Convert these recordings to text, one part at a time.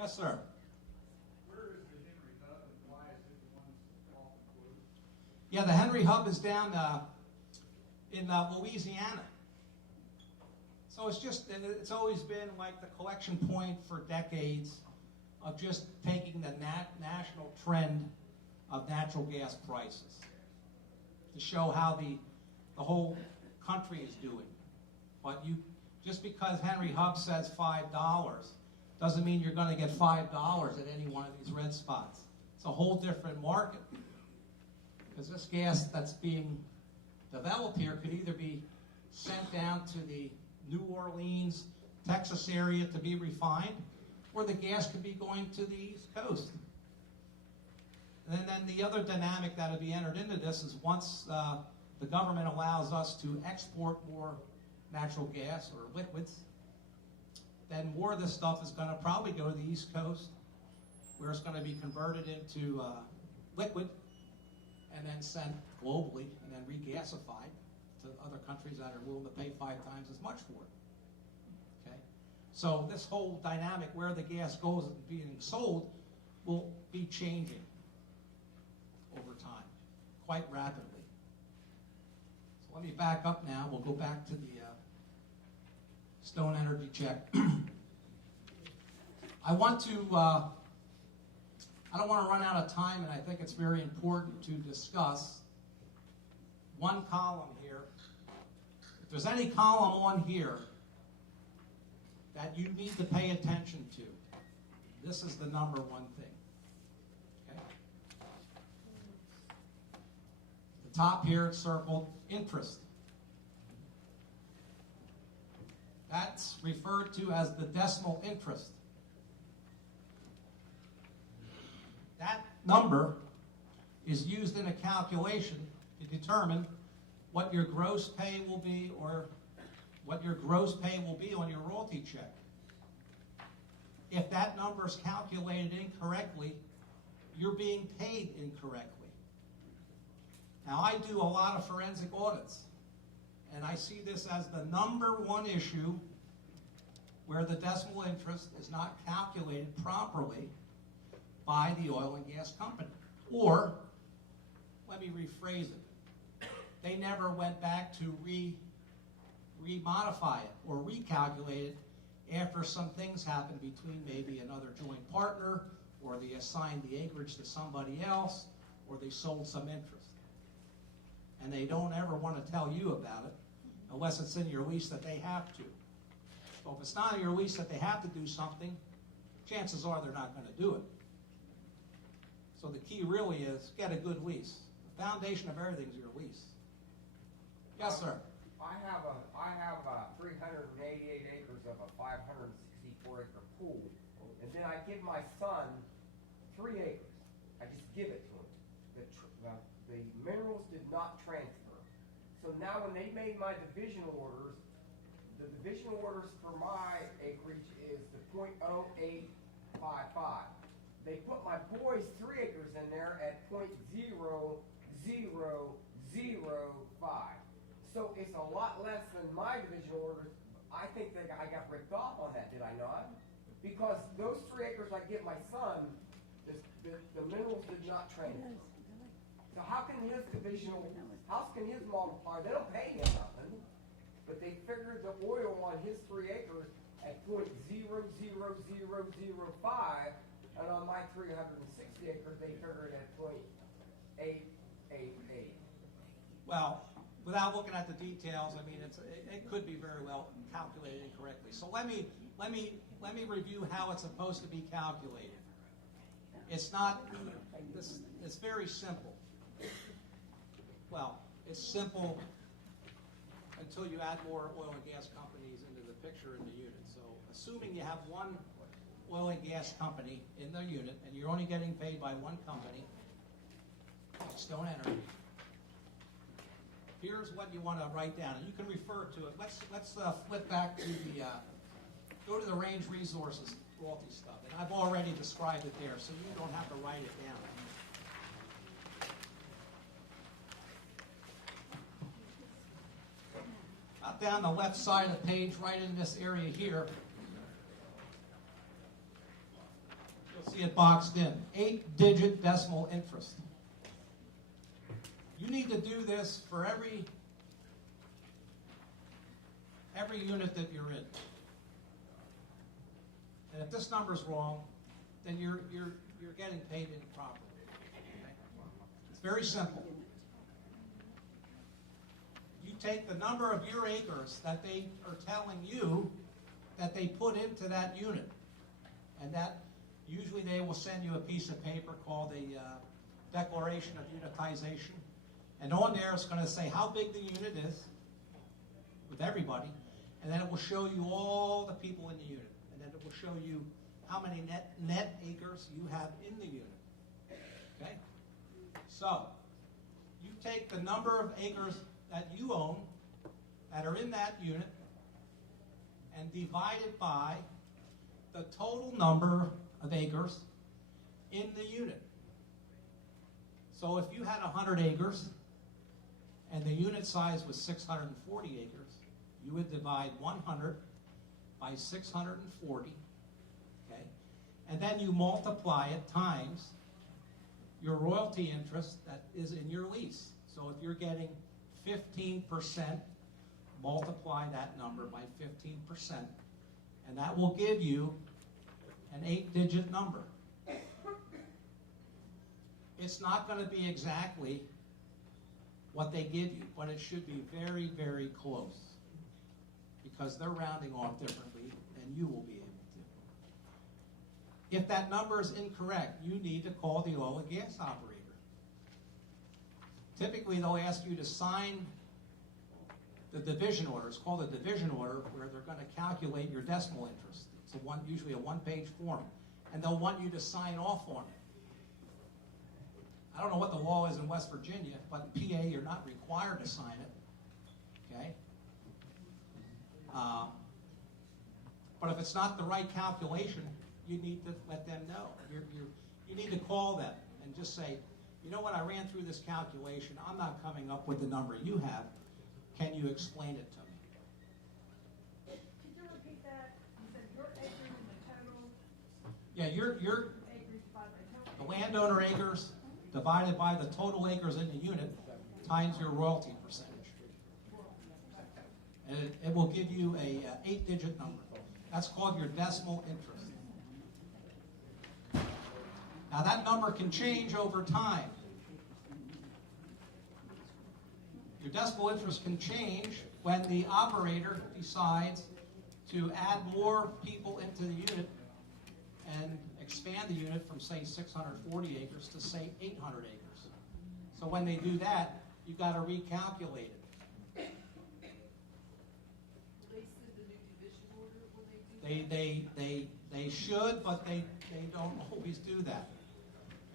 Yes, sir. Where is the Henry Hub and why is it the one that's often closed? Yeah, the Henry Hub is down in Louisiana. So it's always been like the collection point for decades of just taking the national trend of natural gas prices to show how the whole country is doing. But just because Henry Hub says $5 doesn't mean you're going to get $5 at any one of these red spots. It's a whole different market. Because this gas that's being developed here could either be sent down to the New Orleans, Texas area to be refined, or the gas could be going to the East Coast. And then the other dynamic that will be entered into this is once the government allows us to export more natural gas or liquids, then more of this stuff is going to probably go to the East Coast, where it's going to be converted into liquid and then sent globally and then regasified to other countries that are willing to pay 5 times as much for it. Okay? So this whole dynamic where the gas goes and being sold will be changing over time, quite rapidly. So let me back up now. We'll go back to the Stone Energy check. I don't want to run out of time, and I think it's very important to discuss one column here. If there's any column on here that you need to pay attention to, this is the number one thing. Okay? At the top here, it's circled interest. That's referred to as the decimal interest. That number is used in a calculation to determine what your gross pay will be or what your gross pay will be on your royalty check. If that number is calculated incorrectly, you're being paid incorrectly. Now, I do a lot of forensic audits, and I see this as the number one issue where the decimal interest is not calculated properly by the oil and gas company. Or, let me rephrase it, they never went back to remodify it or recalculate it after some things happened between maybe another joint partner, or they assigned the acreage to somebody else, or they sold some interest. And they don't ever want to tell you about it unless it's in your lease that they have to. So if it's not in your lease that they have to do something, chances are they're not going to do it. So the key really is get a good lease. The foundation of everything is your lease. Yes, sir. I have 388 acres of a 564 acre pool, and then I give my son 3 acres. I just give it to him. The minerals did not transfer. So now when they made my divisional orders, the divisional orders for my acreage is the .0855. They put my boy's 3 acres in there at .00005. So it's a lot less than my divisional orders. I think that I got ripped off on that, did I not? Because those 3 acres I give my son, the minerals did not transfer. So how can his multiplier, they don't pay him nothing, but they figured the oil on his 3 acres at .00005, and on my 360 acres, they figured at .888. Well, without looking at the details, I mean, it could be very well calculated incorrectly. So let me review how it's supposed to be calculated. It's not. It's very simple. Well, it's simple until you add more oil and gas companies into the picture in the unit. So, assuming you have one oil and gas company in the unit, and you're only getting paid by one company, like Stone Energy. Here's what you want to write down, and you can refer to it. Let's flip back to go to the Range Resources royalty stuff, and I've already described it there, so you don't have to write it down. Up down the left side of the page, right in this area here, see it boxed in. 8-digit decimal interest. You need to do this for every unit that you're in. And if this number's wrong, then you're getting paid improperly. Okay? It's very simple. You take the number of your acres that they are telling you that they put into that unit, and that usually they will send you a piece of paper called a declaration of unitization, and on there it's going to say how big the unit is with everybody, and then it will show you all the people in the unit, and then it will show you how many net acres you have in the unit. Okay? So, you take the number of acres that you own that are in that unit and divide it by the total number of acres in the unit. So if you had 100 acres and the unit size was 640 acres, you would divide 100 by 640, okay? And then you multiply it times your royalty interest that is in your lease. So if you're getting 15%, multiply that number by 15%, and that will give you an 8-digit number. It's not going to be exactly what they give you, but it should be very, very close, because they're rounding off differently than you will be able to. If that number is incorrect, you need to call the oil and gas operator. Typically, they'll ask you to sign the division order. It's called a division order, where they're going to calculate your decimal interest. It's usually a one-page form, and they'll want you to sign off on it. I don't know what the law is in West Virginia, but in PA you're not required to sign it. Okay? But if it's not the right calculation, you need to let them know. You need to call them and just say, you know what, I ran through this calculation. I'm not coming up with the number you have. Can you explain it to me? Could you repeat that? You said your acres and the total Yeah, your acres divided by the total. landowner acres divided by the total acres in the unit times your royalty percentage. And it will give you a 8-digit number. That's called your decimal interest. Now that number can change over time. Your decimal interest can change when the operator decides to add more people into the unit and expand the unit from, say, 640 acres to, say, 800 acres. So when they do that, you've got to recalculate it. They send the new division order when they do that? They should, but they don't always do that.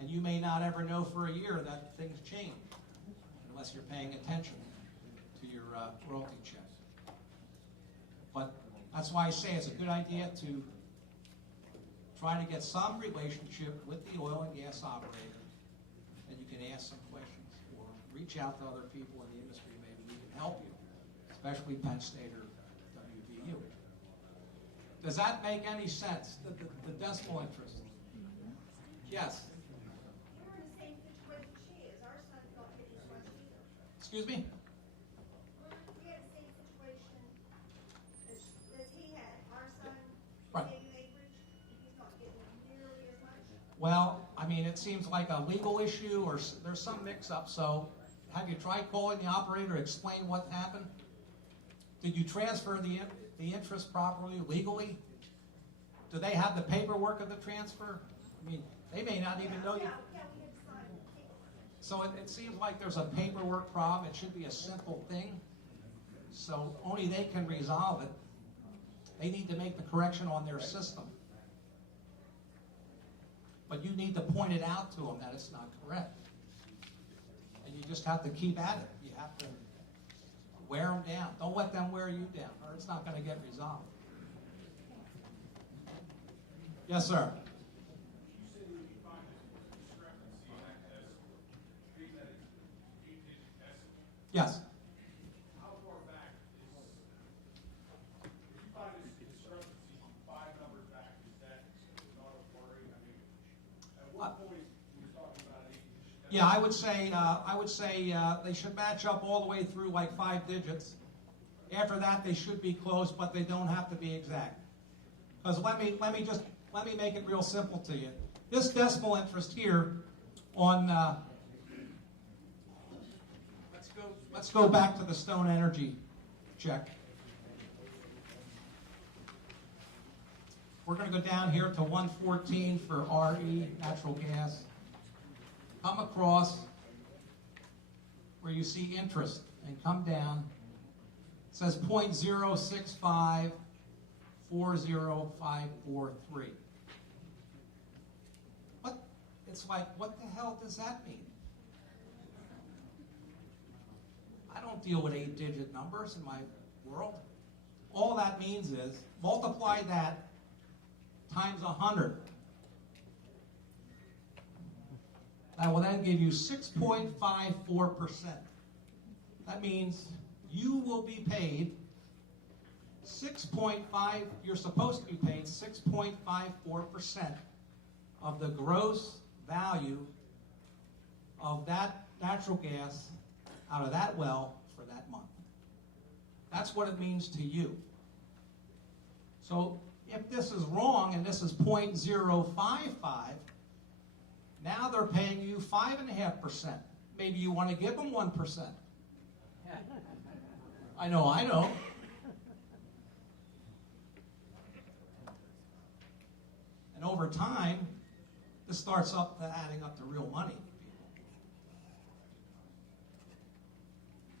And you may not ever know for a year that things change, unless you're paying attention to your royalty check. But that's why I say it's a good idea to try to get some relationship with the oil and gas operator, and you can ask some questions or reach out to other people in the industry. Maybe we can help you, especially Penn State or WVU. Does that make any sense, the decimal interest? Yes. We're in the same situation she is. Our son's not getting as much either. Excuse me? We have the same situation as he had. Our son, Right. getting acreage, he's not getting nearly as much. Well, I mean, it seems like a legal issue, or there's some mix-up. So, have you tried calling the operator to explain what happened? Did you transfer the interest properly, legally? Do they have the paperwork of the transfer? I mean, they may not even know you. Yeah, we had to sign paperwork. So it seems like there's a paperwork problem. It should be a simple thing. So only they can resolve it. They need to make the correction on their system. But you need to point it out to them that it's not correct. And you just have to keep at it. You have to wear them down. Don't let them wear you down, or it's not going to get resolved. Yes, sir. You said that you find a discrepancy in that decimal, being that it's an 8-digit decimal. Yes. How far back is, if you find this discrepancy 5 numbers back, is that not a worry? I mean, Yeah, I would say they should match up all the way through like 5 digits. After that, they should be close, but they don't have to be exact. Because let me make it real simple to you. This decimal interest here on let's go back to the Stone Energy check. We're going to go down here to 114 for RE, natural gas. Come across where you see interest and come down. It says 0.06540,543. What? It's like, what the hell does that mean? I don't deal with 8-digit numbers in my world. All that means is multiply that times 100. That will then give you 6.54%. That means you will be paid 6.5, you're supposed to be paid 6.54% of the gross value of that natural gas out of that well for that month. That's what it means to you. So if this is wrong and this is 0.055, now they're paying you 5.5%. Maybe you want to give them 1%. I know. And over time, this starts adding up to real money.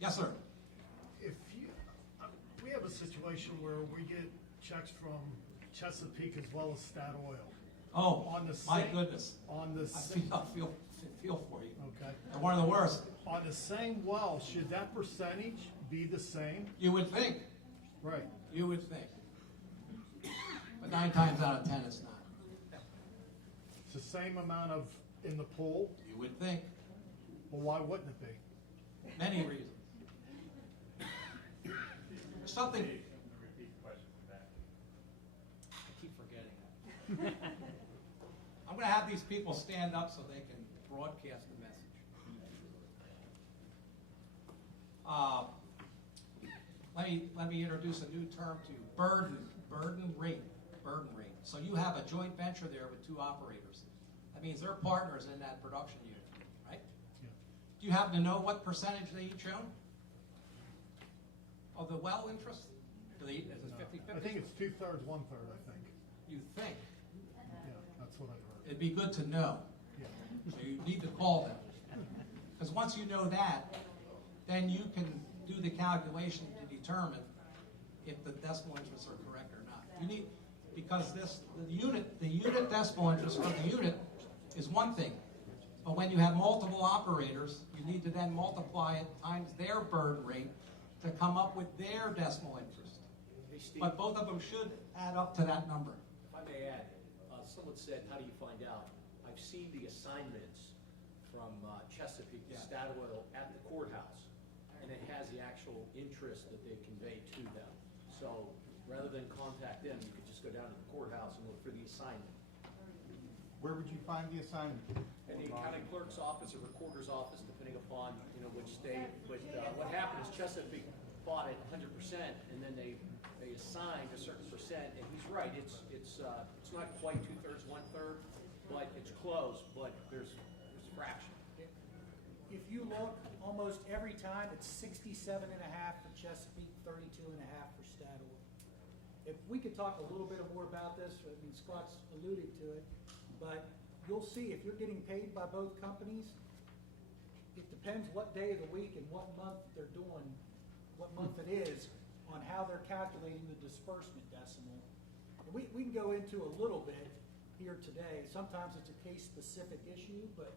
Yes, sir. If you, we have a situation where we get checks from Chesapeake as well as Stat Oil. Oh, On the my same- goodness. On the I feel for you. okay. They're one of the worst. On the same well, should that percentage be the same? You would think. Right. You would think. But 9 times out of 10, it's not. It's the same amount of in the pool. You would think. Well, why wouldn't it be? Many reasons. Something. Repeat the question back. I keep forgetting that. I'm going to have these people stand up so they can broadcast the message. Let me introduce a new term to you: burden rate. So you have a joint venture there with 2 operators. That means they're partners in that production unit, right? Yeah. Do you happen to know what percentage they each own of the well interest? Is it 50-50? I think it's 2/3, 1/3. I think. You think. Yeah, that's what I heard. It'd be good to know. Yeah. So you need to call them. Because once you know that, then you can do the calculation to determine if the decimal interests are correct or not. You need, because the unit decimal interest for the unit is one thing. But when you have multiple operators, you need to then multiply it times their burden rate to come up with their decimal interest. Hey, Steve, But both of them should add up to that number. if I may add, someone said, how do you find out? I've seen the assignments from Chesapeake to Yeah. Statoil at the courthouse, and it has the actual interest that they convey to them. So rather than contact them, you could just go down to the courthouse and look for the assignment. Where would you find the assignment? In the county clerk's office or recorder's office, depending upon, which state. But what happened is Chesapeake bought it 100%, and then they assigned a certain percent. And he's right, it's not quite 2/3, 1/3, but it's close. But there's a fraction. If you look, almost every time, it's 67.5 for Chesapeake, 32.5 for Statoil. If we could talk a little bit more about this, I mean, Scott's alluded to it, but you'll see if you're getting paid by both companies, it depends what day of the week and what month they're doing, what month it is, on how they're calculating the disbursement decimal. And we can go into a little bit here today. Sometimes it's a case-specific issue, but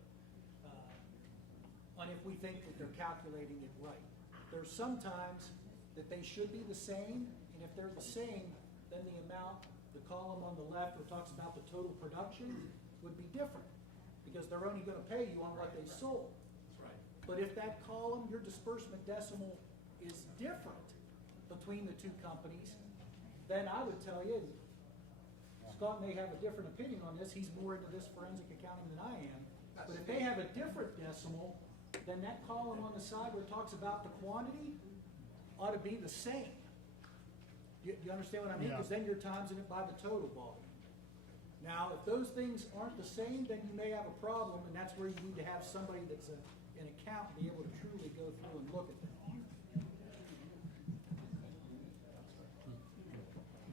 on if we think that they're calculating it right. There's sometimes that they should be the same, and if they're the same, then the amount, the column on the left where it talks about the total production would be different, because they're only gonna pay you on what they sold. That's right. But if that column, your disbursement decimal, is different between the 2 companies, then I would tell you, Scott may have a different opinion on this, he's more into this forensic accounting than I am, But if they have a different decimal, then that column on the side where it talks about the quantity ought to be the same. You understand what I mean? Yeah. Because then you're timesing it by the total volume. Now, if those things aren't the same, then you may have a problem, and that's where you need to have somebody that's an accountant be able to truly go through and look at that.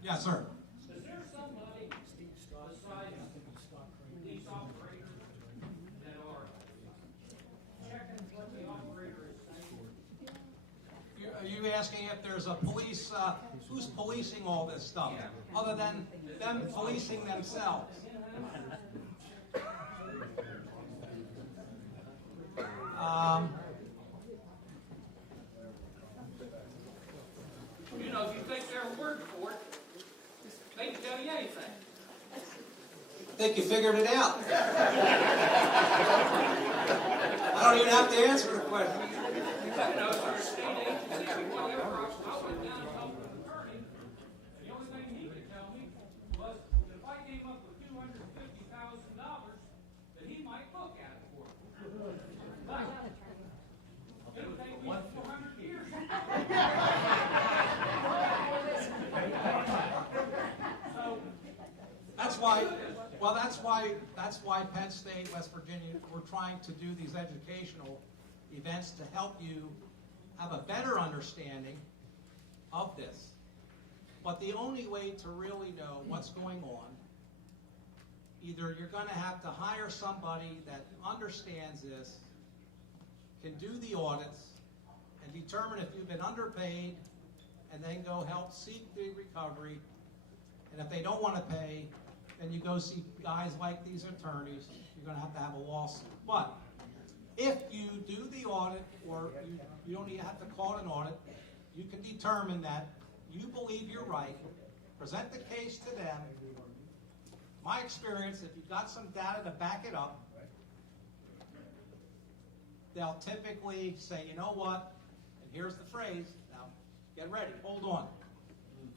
Yes, sir. Is there somebody Steve Scott, besides Scott Crane. these operators that are checking what the operator is saying? Are you asking if there's a police, who's policing all this stuff, other than them policing themselves? You know, if you take their word for it, they can tell you anything. I think you figured it out. I don't even have to answer the question. You know, if you're a state agency or whatever, I went down and talked to the attorney, and the only thing he could tell me was if I came up with $250,000, that he might look at it for me. But it'll take me 400 years. So, That's why Penn State, West Virginia, we're trying to do these educational events to help you have a better understanding of this. But the only way to really know what's going on, either you're going to have to hire somebody that understands this, can do the audits, and determine if you've been underpaid, and then go help seek the recovery. And if they don't want to pay, then you go see guys like these attorneys. You're going to have a lawsuit. But if you do the audit, or you don't even have to call it an audit, you can determine that you believe you're right, present the case to them. My experience, if you've got some data to back it up, they'll typically say, you know what, and here's the phrase, now get ready, hold on.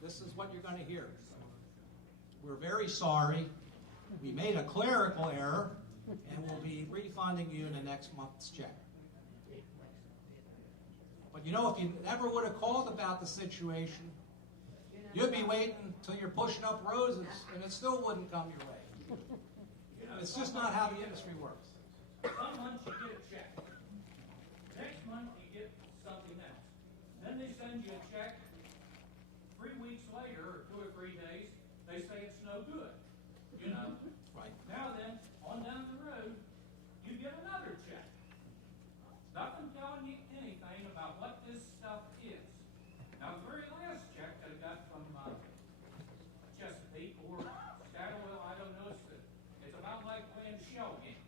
This is what you're going to hear. We're very sorry. We made a clerical error, and we'll be refunding you in the next month's check. But you know, if you never would have called about the situation, you'd be waiting until you're pushing up roses, and it still wouldn't come your way. It's just not how the industry works. some months you get a check. Next month you get something else. Then they send you a check. 3 weeks later, or 2 or 3 days, they say it's no good. You know? Right. Now then, on down the road, you get another check. Nothing telling you anything about what this stuff is. Now, the very last check that I got from Chesapeake or Statoil, I don't know, it's about like playing a shell game.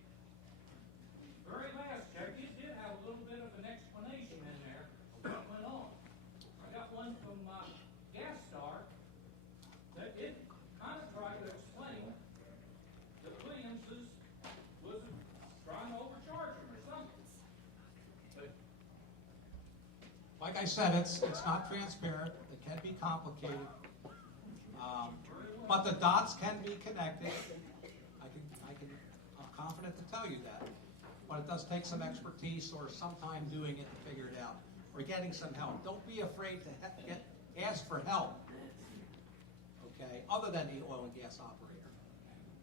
Very last check, it did have a little bit of an explanation in there of what went on. I got one from Gas Star that it kind of tried to explain that Williams was trying to overcharge him or something. But Like I said, it's not transparent. It can be complicated. But the dots can be connected. I'm confident to tell you that. But it does take some expertise or some time doing it to figure it out, or getting some help. Don't be afraid to ask for help. Okay, other than the oil and gas operator.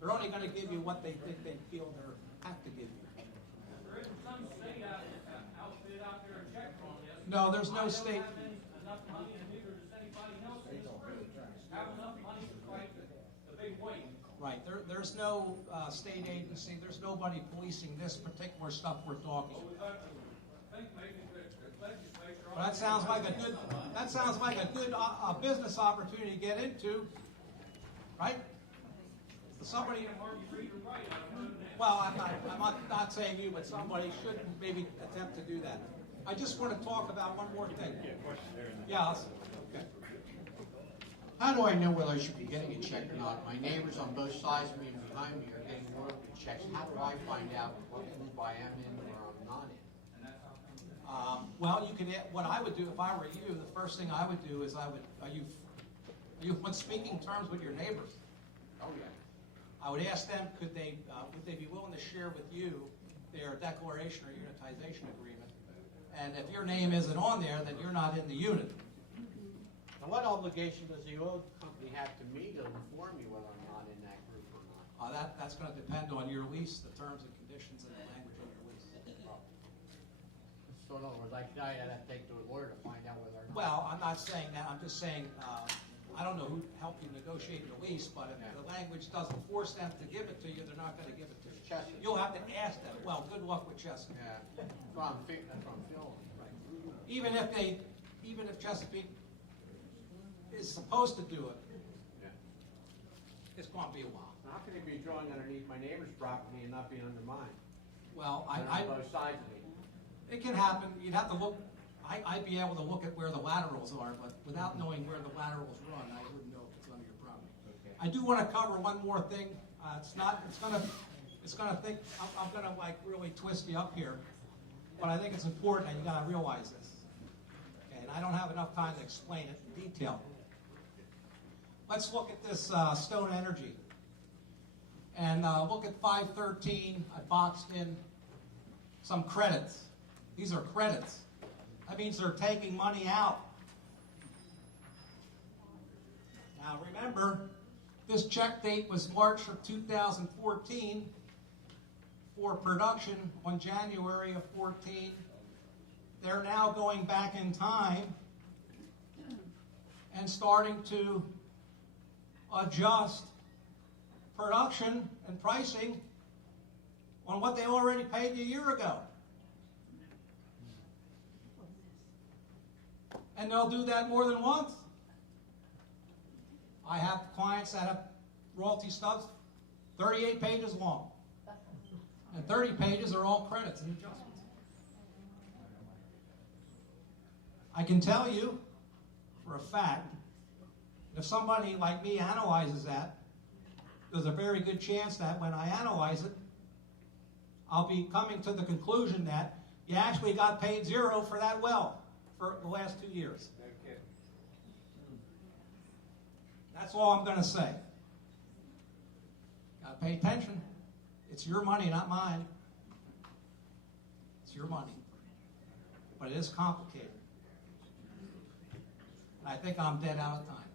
They're only going to give you what they think they feel they have to give you. there isn't some state outfit out there checking on this. No, there's no state. I don't have enough money, and neither does anybody else in this group have enough money to fight the big wave. Right, there's no state agency, there's nobody policing this particular stuff we're talking So about. we've got to think maybe the legislature. Well, that sounds like a good business opportunity to get into, right? Somebody, Can't hardly read or write, I don't know that. well, I'm not saying you, but somebody should maybe attempt to do that. I just want to talk about one more thing. Yeah, okay. How do I know whether I should be getting a check or not? My neighbors on both sides of me and behind me are getting royalty checks. How do I find out what group I am in or I'm not in? Well, you can. What I would do if I were you, the first thing I would do is are you on speaking terms with your neighbors? Oh, yeah. I would ask them, would they be willing to share with you their declaration or unitization agreement. And if your name isn't on there, then you're not in the unit. Now, what obligation does the oil company have to me to inform me whether I'm not in that group or not? That's going to depend on your lease, the terms and conditions, and the language on your lease. So in other words, I'd have to take to a lawyer to find out whether or not. Well, I'm not saying that. I'm just saying, I don't know who helped you negotiate your lease, but if the language doesn't force them to give it to you, they're not going to give it to you. Chesapeake. You'll have to ask them. Well, good luck with Chesapeake. Yeah, that's what I'm feeling. Even if Chesapeake is supposed to do it, Yeah. it's going to be a while. How can they be drawing underneath my neighbor's property and not being under mine? Well, They're on both sides of me. it can happen. You'd have to look. I'd be able to look at where the laterals are, but without knowing where the laterals run, I wouldn't know if it's under your property. Okay. I do want to cover one more thing. It's gonna think, I'm gonna like really twist you up here, but I think it's important and you gotta realize this. Okay, and I don't have enough time to explain it in detail. Let's look at this Stone Energy. And look at 513, I boxed in some credits. These are credits. That means they're taking money out. Now remember, this check date was March of 2014 for production on January of 14. They're now going back in time and starting to adjust production and pricing on what they already paid you a year ago. And they'll do that more than once. I have clients that have royalty stubs 38 pages long. And 30 pages are all credits and adjustments. I can tell you for a fact, if somebody like me analyzes that, there's a very good chance that when I analyze it, I'll be coming to the conclusion that you actually got paid zero for that well for the last 2 years. Okay. That's all I'm going to say. Got to pay attention. It's your money, not mine. It's your money. But it is complicated. And I think I'm dead out of time.